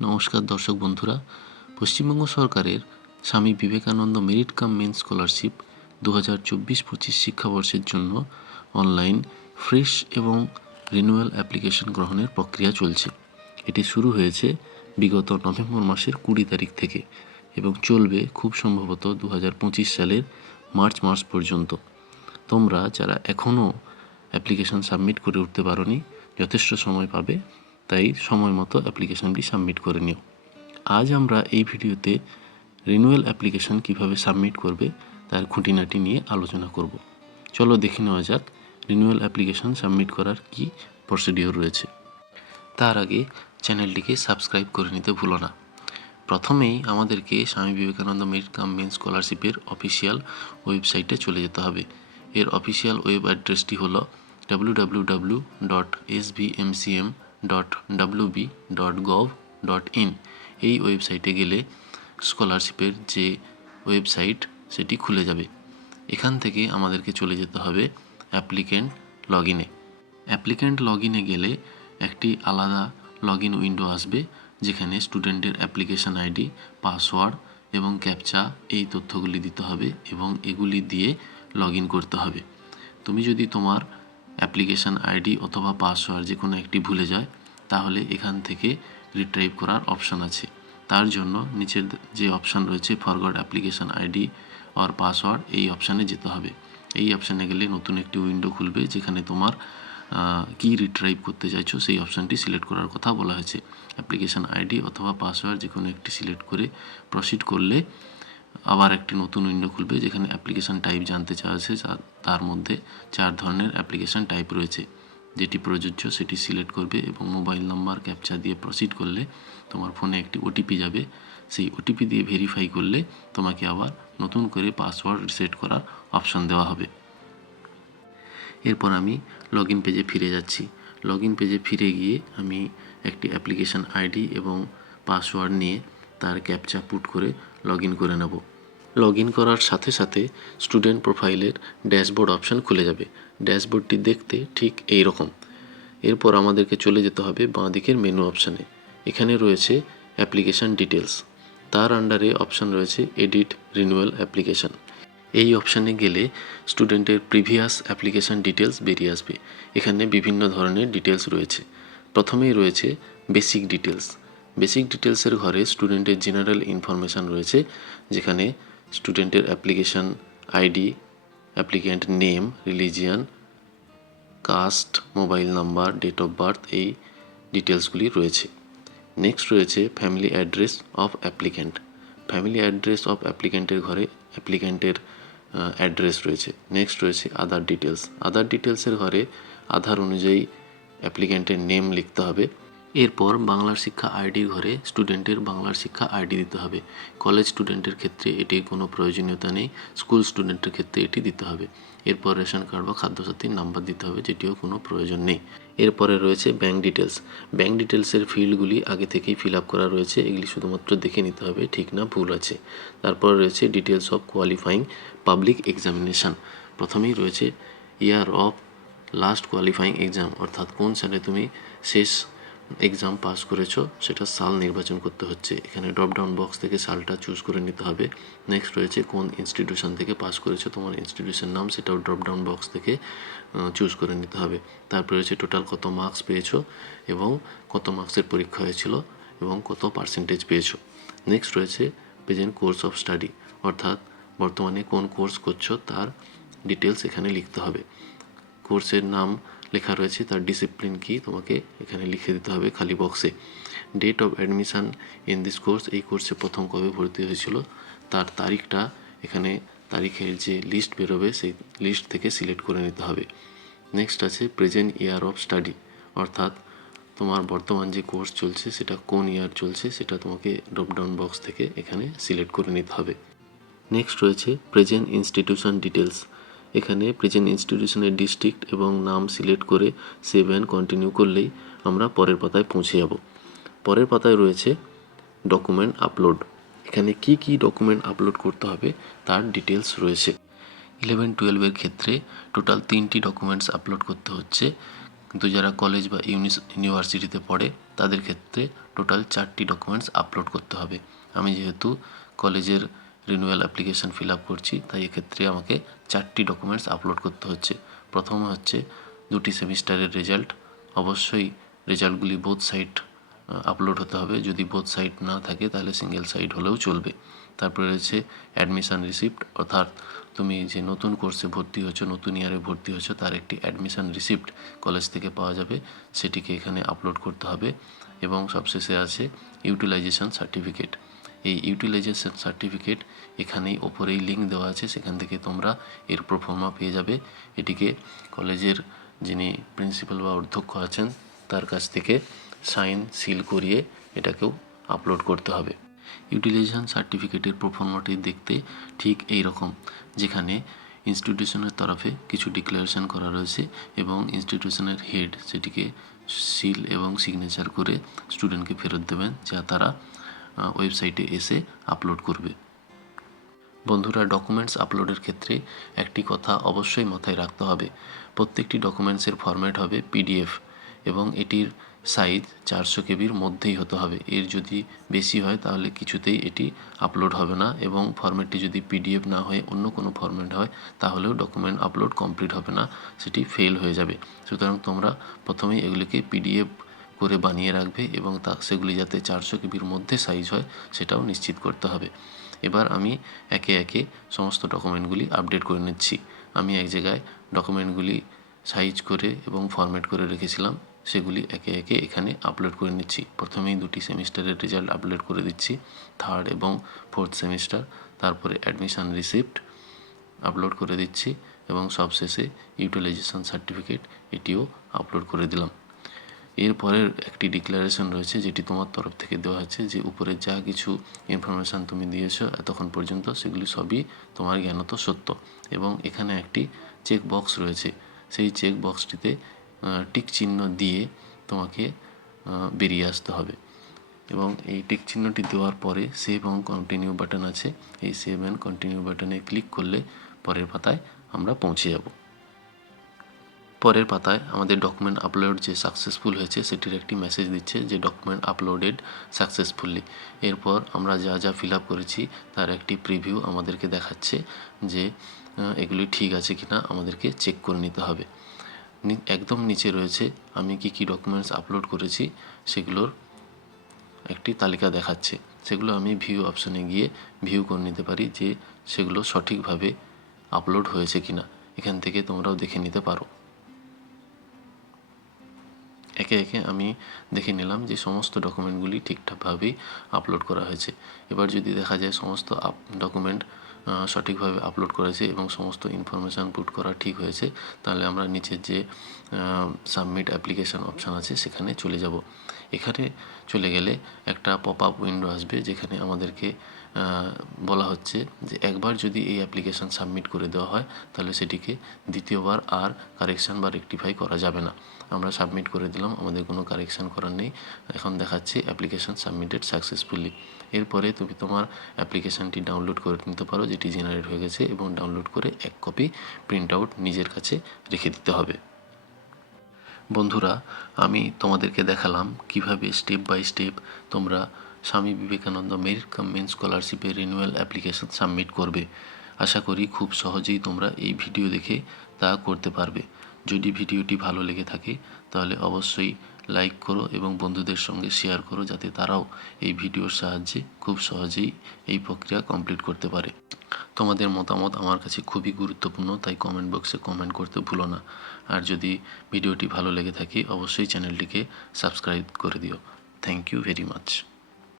নমস্কার দর্শক বন্ধুরা, পশ্চিমবঙ্গ সরকারের Swami Vivekananda merit cum means scholarship 2024-25 শিক্ষাবর্ষের জন্য অনলাইন ফ্রেশ এবং রিনিউয়াল অ্যাপ্লিকেশন গ্রহণের প্রক্রিয়া চলছে। এটি শুরু হয়েছে বিগত নভেম্বর মাসের 20 তারিখ থেকে এবং চলবে খুব সম্ভবত 2025 সালের মার্চ মাস পর্যন্ত। তোমরা যারা এখনও অ্যাপ্লিকেশন সাবমিট করে উঠতে পারোনি, যথেষ্ট সময় পাবে, তাই সময় মতো অ্যাপ্লিকেশনটি সাবমিট করে নিও। আজ আমরা এই ভিডিওতে রিনিউয়াল অ্যাপ্লিকেশন কিভাবে সাবমিট করবে তার খুঁটিনাটি নিয়ে আলোচনা করব। চলো দেখে নেওয়া যাক রিনিউয়াল অ্যাপ্লিকেশন সাবমিট করার কি প্রসিডিওর রয়েছে। তার আগে চ্যানেলটিকে সাবস্ক্রাইব করে নিতে ভুলো না। প্রথমেই আমাদেরকে স্বামী বিবেকানন্দ মেরিট কাম মেন স্কলারশিপের অফিসিয়াল ওয়েবসাইটে চলে যেতে হবে। এর অফিসিয়াল ওয়েব অ্যাড্রেসটি হলো www.sbmcm.wb.gov.in। এই ওয়েবসাইটে গেলে স্কলারশিপের যে ওয়েবসাইট সেটি খুলে যাবে। এখান থেকে আমাদেরকে চলে যেতে হবে অ্যাপ্লিক্যান্ট লগ ইনে। অ্যাপ্লিক্যান্ট লগ ইনে গেলে একটি আলাদা লগ ইন উইন্ডো আসবে, যেখানে স্টুডেন্টের অ্যাপ্লিকেশন আইডি, পাসওয়ার্ড এবং ক্যাপচা এই তথ্যগুলি দিতে হবে এবং এগুলি দিয়ে লগ ইন করতে হবে। তুমি যদি তোমার অ্যাপ্লিকেশন আইডি অথবা পাসওয়ার্ড যে কোনো একটি ভুলে যায়, তাহলে এখান থেকে রিট্রাইভ করার অপশান আছে। তার জন্য নিচের যে অপশান রয়েছে ফরগট অ্যাপ্লিকেশন আইডি আর পাসওয়ার্ড, এই অপশানে যেতে হবে। এই অপশানে গেলে নতুন একটি উইন্ডো খুলবে, যেখানে তোমার কি রিট্রাইভ করতে চাইছো সেই অপশানটি সিলেক্ট করার কথা বলা হয়েছে। অ্যাপ্লিকেশন আইডি অথবা পাসওয়ার্ড যে কোনো একটি সিলেক্ট করে প্রসিড করলে আবার একটি নতুন উইন্ডো খুলবে, যেখানে অ্যাপ্লিকেশন টাইপ জানতে চাওয়া আছে। তার মধ্যে 4 ধরনের অ্যাপ্লিকেশন টাইপ রয়েছে, যেটি প্রযোজ্য সেটি সিলেক্ট করবে এবং মোবাইল নাম্বার ক্যাপচা দিয়ে প্রসিড করলে তোমার ফোনে একটি ওটিপি যাবে। সেই ওটিপি দিয়ে ভেরিফাই করলে তোমাকে আবার নতুন করে পাসওয়ার্ড রিসেট করার অপশান দেওয়া হবে। এরপর আমি লগ ইন পেজে ফিরে যাচ্ছি। লগ ইন পেজে ফিরে গিয়ে আমি একটি অ্যাপ্লিকেশন আইডি এবং পাসওয়ার্ড নিয়ে তার ক্যাপচা পুট করে লগ ইন করে নেব। লগ ইন করার সাথে সাথে স্টুডেন্ট প্রোফাইলের ড্যাশবোর্ড অপশান খুলে যাবে। ড্যাশবোর্ডটি দেখতে ঠিক এই রকম। এরপর আমাদেরকে চলে যেতে হবে বাঁ দিকের মেনু অপশানে। এখানে রয়েছে অ্যাপ্লিকেশান ডিটেলস, তার আন্ডারে অপশান রয়েছে এডিট রিনিউয়াল অ্যাপ্লিকেশান। এই অপশানে গেলে স্টুডেন্টের প্রিভিয়াস অ্যাপ্লিকেশান ডিটেলস বেরিয়ে আসবে। এখানে বিভিন্ন ধরনের ডিটেলস রয়েছে। প্রথমেই রয়েছে বেসিক ডিটেলস। বেসিক ডিটেলসের ঘরে স্টুডেন্টের জেনারেল ইনফরমেশান রয়েছে, যেখানে স্টুডেন্টের application ID, applicant name, religion, caste, mobile number, date of birth, এই ডিটেলসগুলি রয়েছে। নেক্সট রয়েছে family address of applicant. Family address of অ্যাপ্লিক্যান্টের ঘরে অ্যাপ্লিক্যান্টের অ্যাড্রেস রয়েছে। নেক্সট রয়েছে আদার ডিটেলস। আদার ডিটেলসের ঘরে আধার অনুযায়ী অ্যাপ্লিক্যান্টের নেম লিখতে হবে। এরপর বাংলার শিক্ষা আইডির ঘরে স্টুডেন্টের বাংলার শিক্ষা আইডি দিতে হবে। কলেজ স্টুডেন্টের ক্ষেত্রে এটির কোনো প্রয়োজনীয়তা নেই, স্কুল স্টুডেন্টের ক্ষেত্রে এটি দিতে হবে। এরপর রেশন কার্ড বা খাদ্যসাথীর নাম্বার দিতে হবে, যেটিও কোনো প্রয়োজন নেই। এরপরে রয়েছে ব্যাঙ্ক ডিটেলস। ব্যাঙ্ক ডিটেলসের ফিল্ডগুলি আগে থেকেই ফিল আপ করা রয়েছে, এগুলি শুধুমাত্র দেখে নিতে হবে ঠিক না ভুল আছে। তারপর রয়েছে details of qualifying public examination. প্রথমেই রয়েছে year of last qualifying exam, অর্থাৎ কোন সালে তুমি শেষ এক্সাম পাস করেছো সেটা সাল নির্বাচন করতে হচ্ছে। এখানে ড্রপডাউন বক্স থেকে সালটা চুজ করে নিতে হবে। নেক্সট রয়েছে কোন ইনস্টিটিউশন থেকে পাস করেছো, তোমার ইনস্টিটিউশন নাম, সেটাও ড্রপডাউন বক্স থেকে চুজ করে নিতে হবে। তারপরে রয়েছে টোটাল কত মার্কস পেয়েছো এবং কত মার্কসের পরীক্ষা হয়েছিল এবং কত পার্সেন্টেজ পেয়েছো। নেক্সট রয়েছে প্রেজেন্ট কোর্স অফ স্টাডি, অর্থাৎ বর্তমানে কোন কোর্স করছো তার ডিটেলস এখানে লিখতে হবে। কোর্সের নাম লেখা রয়েছে, তার ডিসিপ্লিন কি তোমাকে এখানে লিখে দিতে হবে খালি বক্সে। Date of admission in this course, এই কোর্সে প্রথম কবে ভর্তি হয়েছিল তার তারিখটা এখানে তারিখের যে লিস্ট বেরোবে সেই লিস্ট থেকে সিলেক্ট করে নিতে হবে। নেক্সট আছে প্রেজেন্ট ইয়ার অফ স্টাডি, অর্থাৎ তোমার বর্তমান যে কোর্স চলছে সেটা কোন ইয়ার চলছে সেটা তোমাকে ড্রপডাউন বক্স থেকে এখানে সিলেক্ট করে নিতে হবে। নেক্সট রয়েছে প্রেজেন্ট ইনস্টিটিউশন ডিটেলস। এখানে প্রেজেন্ট ইনস্টিটিউশনের ডিস্ট্রিক্ট এবং নাম সিলেক্ট করে সেভ অ্যান্ড কন্টিনিউ করলেই আমরা পরের পাতায় পৌঁছে যাব। পরের পাতায় রয়েছে ডকুমেন্ট আপলোড। এখানে কি কি ডকুমেন্ট আপলোড করতে হবে তার ডিটেলস রয়েছে। 11-12 ক্ষেত্রে টোটাল 3টি ডকুমেন্টস আপলোড করতে হচ্ছে, কিন্তু যারা কলেজ বা ইউনিভার্সিটিতে পড়ে তাদের ক্ষেত্রে টোটাল 4টি ডকুমেন্টস আপলোড করতে হবে। আমি যেহেতু কলেজের রিনিউয়াল অ্যাপ্লিকেশন ফিল আপ করছি, তাই এক্ষেত্রে আমাকে 4টি ডকুমেন্টস আপলোড করতে হচ্ছে। প্রথমে হচ্ছে 2টি সেমিস্টারের রেজাল্ট। অবশ্যই রেজাল্টগুলি বোথ সাইড আপলোড হতে হবে। যদি বোথ সাইড না থাকে তাহলে সিঙ্গেল সাইড হলেও চলবে। তারপরে রয়েছে অ্যাডমিশান রিসিপ্ট, অর্থাৎ তুমি যে নতুন কোর্সে ভর্তি হচ্ছ, নতুন ইয়ারে ভর্তি হচ্ছ, তার একটি অ্যাডমিশান রিসিপ্ট কলেজ থেকে পাওয়া যাবে, সেটিকে এখানে আপলোড করতে হবে। এবং সবশেষে আছে ইউটিলাইজেশন সার্টিফিকেট। এই ইউটিলাইজেশন সার্টিফিকেট এখানেই ওপরেই লিঙ্ক দেওয়া আছে, সেখান থেকে তোমরা এর প্রোফর্মা পেয়ে যাবে। এটিকে কলেজের যিনি প্রিন্সিপাল বা অধ্যক্ষ আছেন তার কাছ থেকে সাইন সিল করিয়ে এটাকেও আপলোড করতে হবে। ইউটিলাইজেশন সার্টিফিকেটের প্রোফর্মাটি দেখতে ঠিক এই রকম, যেখানে ইনস্টিটিউশনের তরফে কিছু ডিক্লারেশন করা রয়েছে এবং ইনস্টিটিউশনের হেড সেটিকে সিল এবং সিগনেচার করে স্টুডেন্টকে ফেরত দেবেন, যা তারা ওয়েবসাইটে এসে আপলোড করবে। বন্ধুরা, ডকুমেন্টস আপলোডের ক্ষেত্রে একটি কথা অবশ্যই মাথায় রাখতে হবে। প্রত্যেকটি ডকুমেন্টসের ফরম্যাট হবে পিডিএফ এবং এটির সাইজ 400 কেবির মধ্যেই হতে হবে। এর যদি বেশি হয় তাহলে কিছুতেই এটি আপলোড হবে না, এবং ফরম্যাটটি যদি পিডিএফ না হয়ে অন্য কোনো ফরম্যাট হয় তাহলেও ডকুমেন্ট আপলোড কমপ্লিট হবে না, সেটি ফেল হয়ে যাবে। সুতরাং তোমরা প্রথমেই এগুলিকে পিডিএফ করে বানিয়ে রাখবে এবং সেগুলি যাতে 400 কেবির মধ্যে সাইজ হয় সেটাও নিশ্চিত করতে হবে। এবার আমি একে একে সমস্ত ডকুমেন্টগুলি আপডেট করে নিচ্ছি। আমি এক জায়গায় ডকুমেন্টগুলি সাইজ করে এবং ফরম্যাট করে রেখেছিলাম, সেগুলি একে একে এখানে আপলোড করে নিচ্ছি। প্রথমেই 2টি সেমিস্টারের রেজাল্ট আপলোড করে দিচ্ছি, 3rd এবং 4th সেমিস্টার। তারপরে অ্যাডমিশান রিসিপ্ট আপলোড করে দিচ্ছি এবং সবশেষে ইউটিলাইজেশন সার্টিফিকেট এটিও আপলোড করে দিলাম। এরপরের একটি ডিক্লারেশন রয়েছে যেটি তোমার তরফ থেকে দেওয়া হচ্ছে, যে উপরে যা কিছু ইনফরমেশান তুমি দিয়েছো এতক্ষণ পর্যন্ত সেগুলি সবই তোমার জ্ঞানত সত্য। এবং এখানে একটি চেক বক্স রয়েছে, সেই চেক বক্সটিতে টিক চিহ্ন দিয়ে তোমাকে বেরিয়ে আসতে হবে। এবং এই টিক চিহ্নটি দেওয়ার পরে সেভ এবং কন্টিনিউ বাটন আছে, এই সেভ অ্যান্ড কন্টিনিউ বাটনে ক্লিক করলে পরের পাতায় আমরা পৌঁছে যাব। পরের পাতায় আমাদের ডকুমেন্ট আপলোড যে সাকসেসফুল হয়েছে সেটির একটি মেসেজ দিচ্ছে যে ডকুমেন্ট আপলোডেড সাকসেসফুলি। এরপর আমরা যা যা ফিল আপ করেছি তার একটি প্রিভিউ আমাদেরকে দেখাচ্ছে যে এগুলি ঠিক আছে কিনা আমাদেরকে চেক করে নিতে হবে। একদম নিচে রয়েছে আমি কি ডকুমেন্টস আপলোড করেছি সেগুলোর একটি তালিকা দেখাচ্ছে, সেগুলো আমি ভিউ অপশনে গিয়ে ভিউ করে নিতে পারি যে সেগুলো সঠিকভাবে আপলোড হয়েছে কিনা। এখান থেকে তোমরাও দেখে নিতে পারো। একে একে আমি দেখে নিলাম যে সমস্ত ডকুমেন্টগুলি ঠিকঠাকভাবেই আপলোড করা হয়েছে। এবার যদি দেখা যায় সমস্ত ডকুমেন্ট সঠিকভাবে আপলোড করেছে এবং সমস্ত ইনফরমেশান পুট করা ঠিক হয়েছে, তাহলে আমরা নিচের যে সাবমিট অ্যাপ্লিকেশান অপশান আছে সেখানে চলে যাব। এখানে চলে গেলে একটা পপ আপ উইন্ডো আসবে, যেখানে আমাদেরকে বলা হচ্ছে যে একবার যদি এই অ্যাপ্লিকেশান সাবমিট করে দেওয়া হয় তাহলে সেটিকে দ্বিতীয়বার আর কারেকশান বা রেকটিফাই করা যাবে না। আমরা সাবমিট করে দিলাম, আমাদের কোনো কারেকশান করার নেই। এখন দেখাচ্ছে অ্যাপ্লিকেশান সাবমিটেড সাকসেসফুলি। এরপরে তুমি তোমার অ্যাপ্লিকেশানটি ডাউনলোড করে নিতে পারো, যেটি জেনারেট হয়ে গেছে, এবং ডাউনলোড করে এক কপি প্রিন্ট আউট নিজের কাছে রেখে দিতে হবে। বন্ধুরা, আমি তোমাদেরকে দেখালাম কিভাবে স্টেপ বাই স্টেপ তোমরা স্বামী বিবেকানন্দ মেরিট কাম মেন স্কলারশিপের রিনিউয়াল অ্যাপ্লিকেশন সাবমিট করবে। আশা করি খুব সহজেই তোমরা এই ভিডিও দেখে তা করতে পারবে। যদি ভিডিওটি ভালো লেগে থাকে তাহলে অবশ্যই লাইক করো এবং বন্ধুদের সঙ্গে শেয়ার করো, যাতে তারাও এই ভিডিওর সাহায্যে খুব সহজেই এই প্রক্রিয়া কমপ্লিট করতে পারে। তোমাদের মতামত আমার কাছে খুবই গুরুত্বপূর্ণ, তাই কমেন্ট বক্সে কমেন্ট করতে ভুলো না। আর যদি ভিডিওটি ভালো লেগে থাকে অবশ্যই চ্যানেলটিকে সাবস্ক্রাইব করে দিও। Thank you very much.